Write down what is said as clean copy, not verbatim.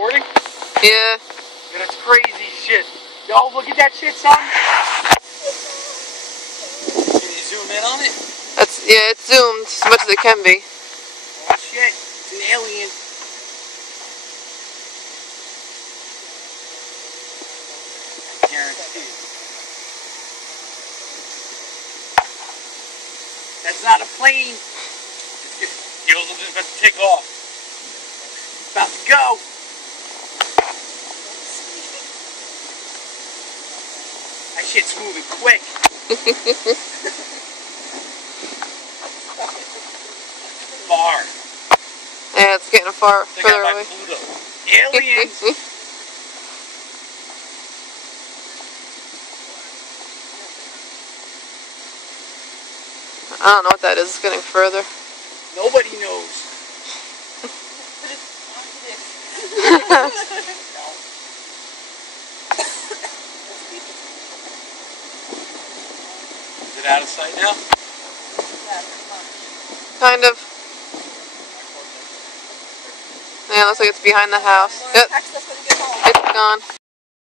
recording? Yeah. Yeah, that's crazy shit. Yo, look at that shit, son. Can you zoom in on it? Yeah, it's zoomed as much as it can be. Oh shit, it's an alien. Guaranteed. That's not a plane. Yo, look, it's about to take off. It's about to go. That shit's moving quick. Far. Yeah, it's getting far Check further out away. my Pluto. Aliens. I don't know what that is. It's getting further. Nobody knows. Is it out of sight now? Kind of. Yeah, looks like it's behind the house. Yep. It's gone.